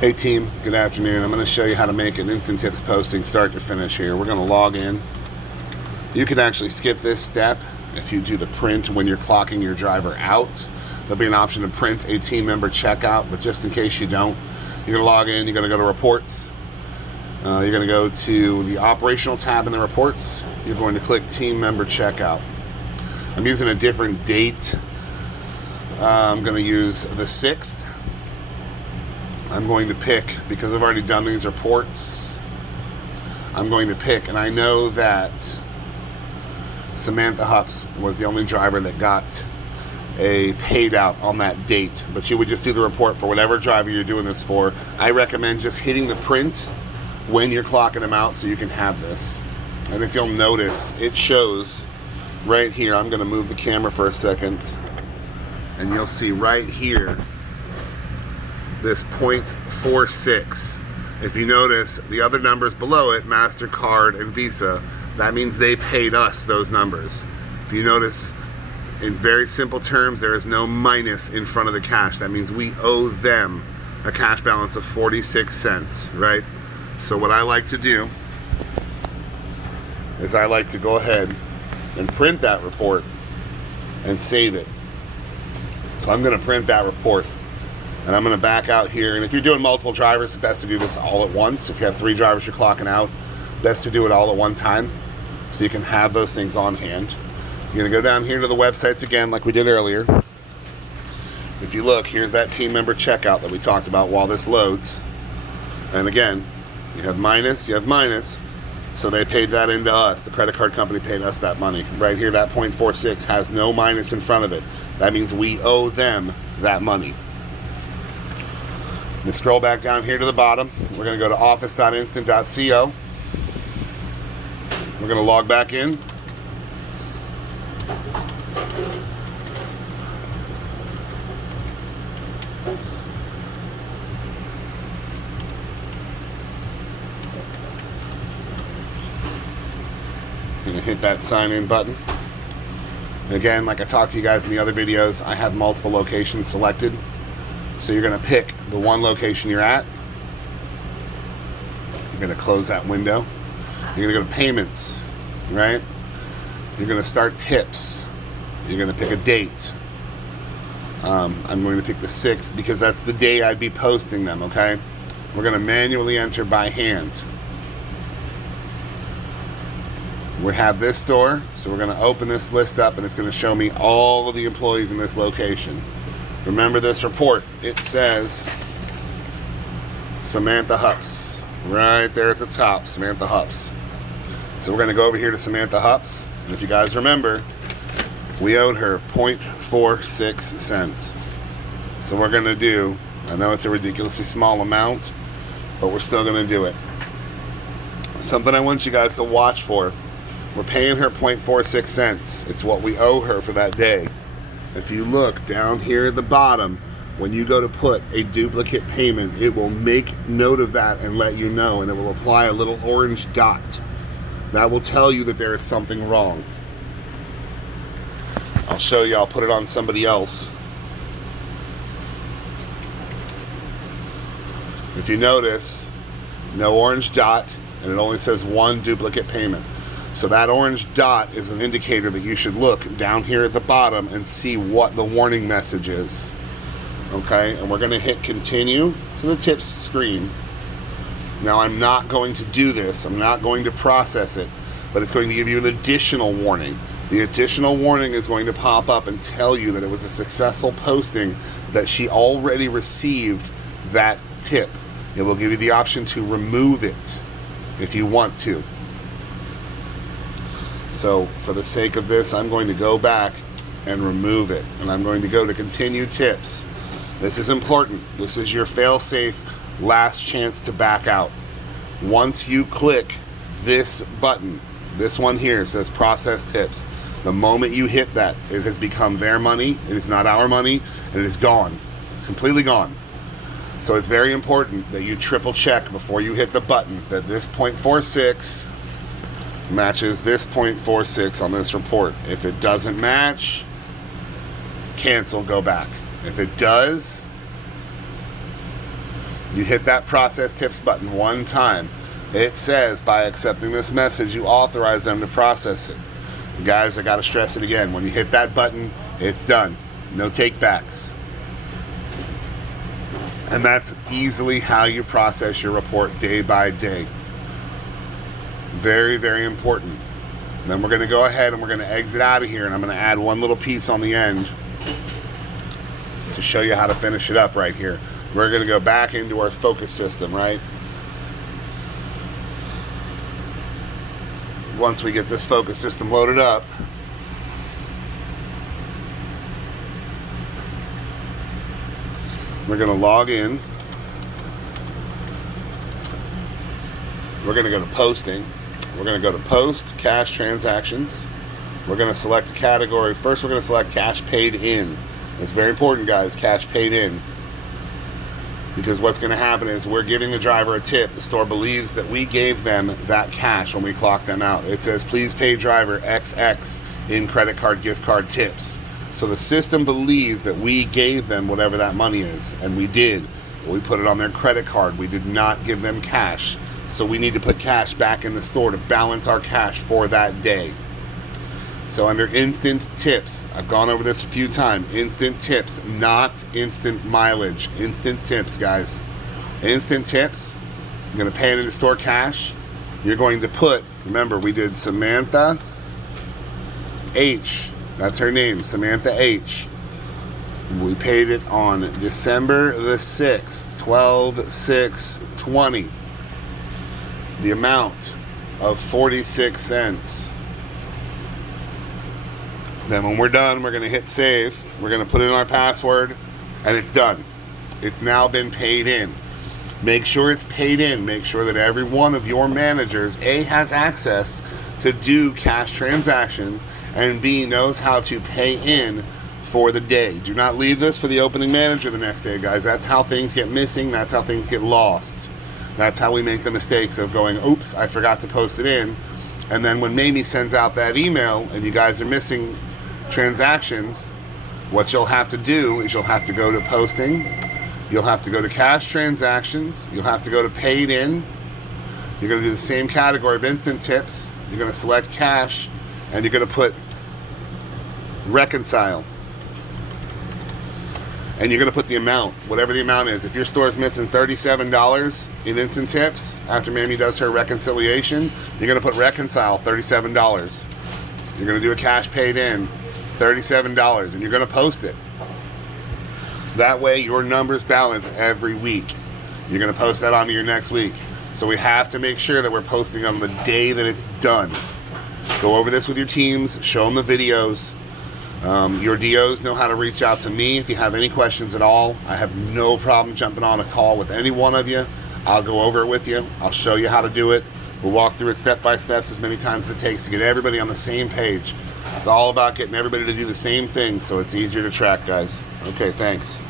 Hey team, good afternoon. I'm going to show you how to make an instant tips posting start to finish here. We're going to log in. You can actually skip this step if you do the print when you're clocking your driver out. There'll be an option to print a team member checkout, but just in case you don't, you're going to log in, you're going to go to reports. You're going to go to the operational tab in the reports. You're going to click team member checkout. I'm using a different date. I'm going to use the 6th. I'm going to pick, because I've already done these reports, I'm going to pick, and I know that Samantha Hups was the only driver that got a paid out on that date, but you would just do the report for whatever driver you're doing this for. I recommend just hitting the print when you're clocking them out so you can have this. And if you'll notice, it shows right here. I'm going to move the camera for a second, and you'll see right here this 0.46. If you notice the other numbers below it, MasterCard and Visa, that means they paid us those numbers. If you notice, in very simple terms, there is no minus in front of the cash. That means we owe them a cash balance of 46 cents, right? So what I like to do is I like to go ahead and print that report and save it. So I'm going to print that report. And I'm going to back out here. And if you're doing multiple drivers, it's best to do this all at once. If you have 3 drivers you're clocking out, best to do it all at one time so you can have those things on hand. You're going to go down here to the websites again like we did earlier. If you look, here's that team member checkout that we talked about while this loads. And again, you have minus, so they paid that into us. The credit card company paid us that money. Right here, that 0.46 has no minus in front of it. That means we owe them that money. I'm going to scroll back down here to the bottom. We're going to go to office.instant.co. We're going to log back in. You're going to hit that sign in button. Again, like I talked to you guys in the other videos, I have multiple locations selected. So you're going to pick the one location you're at. You're going to close that window. You're going to go to payments, right? You're going to start tips. You're going to pick a date. I'm going to pick the 6th because that's the day I'd be posting them, okay? We're going to manually enter by hand. We have this store, so we're going to open this list up and it's going to show me all of the employees in this location. Remember this report, it says Samantha Hups, right there at the top, Samantha Hups. So we're going to go over here to Samantha Hups, and if you guys remember, we owed her 0.46 cents. So we're going to do, I know it's a ridiculously small amount, but we're still going to do it. Something I want you guys to watch for. We're paying her 0.46 cents. It's what we owe her for that day. If you look down here at the bottom, when you go to put a duplicate payment, it will make note of that and let you know, and it will apply a little orange dot. That will tell you that there is something wrong. I'll show you, I'll put it on somebody else. If you notice, no orange dot, and it only says 1 duplicate payment. So that orange dot is an indicator that you should look down here at the bottom and see what the warning message is. Okay, and we're going to hit continue to the tips screen. Now I'm not going to do this. I'm not going to process it, but it's going to give you an additional warning. The additional warning is going to pop up and tell you that it was a successful posting, that she already received that tip. It will give you the option to remove it if you want to. So for the sake of this, I'm going to go back and remove it. And I'm going to go to continue tips. This is important. This is your fail-safe last chance to back out. Once you click this button, this one here says process tips. The moment you hit that, it has become their money. It is not our money, and it is gone. Completely gone. So it's very important that you triple check before you hit the button that this 0.46 matches this 0.46 on this report. If it doesn't match, cancel, go back. If it does, You hit that process tips button one time. It says, by accepting this message, you authorize them to process it. Guys, I gotta stress it again. When you hit that button, it's done. No take-backs. And that's easily how you process your report day by day. Very, very important. Then we're gonna go ahead and we're gonna exit out of here, and I'm gonna add one little piece on the end to show you how to finish it up right here. We're gonna go back into our focus system, right? Once we get this focus system loaded up, we're going to log in. We're going to go to posting. We're going to go to post, cash transactions. We're going to select a category. First, we're going to select cash paid in. It's very important, guys, cash paid in. Because what's going to happen is we're giving the driver a tip. The store believes that we gave them that cash when we clock them out. It says, please pay driver XX in credit card, gift card tips. So the system believes that we gave them whatever that money is, and we did. We put it on their credit card. We did not give them cash. So we need to put cash back in the store to balance our cash for that day. So under instant tips, I've gone over this a few times. Instant tips, not instant mileage. Instant tips, guys. Instant tips, you're going to pay it into store cash. You're going to put, remember, we did Samantha H. That's her name, Samantha H. We paid it on December the 6th, 12/6/20. The amount of 46 cents. Then when we're done, we're going to hit save. We're going to put in our password, and it's done. It's now been paid in. Make sure it's paid in. Make sure that every one of your managers, A, has access to do cash transactions, and B, knows how to pay in for the day. Do not leave this for the opening manager the next day, guys. That's how things get missing. That's how things get lost. That's how we make the mistakes of going, oops, I forgot to post it in. And then when Mamie sends out that email and you guys are missing transactions, what you'll have to do is you'll have to go to posting, you'll have to go to cash transactions, you'll have to go to paid in. You're going to do the same category of instant tips. You're going to select cash, and you're going to put reconcile. And you're going to put the amount, whatever the amount is. If your store is missing $37 in instant tips after Mamie does her reconciliation, you're going to put reconcile, $37. You're going to do a cash paid in, $37, and you're going to post it. That way your numbers balance every week. You're going to post that onto your next week. So we have to make sure that we're posting on the day that it's done. Go over this with your teams, show them the videos. Your DOs know how to reach out to me if you have any questions at all. I have no problem jumping on a call with any one of you. I'll go over it with you. I'll show you how to do it. We'll walk through it step by step as many times as it takes to get everybody on the same page. It's all about getting everybody to do the same thing so it's easier to track, guys. Okay, thanks.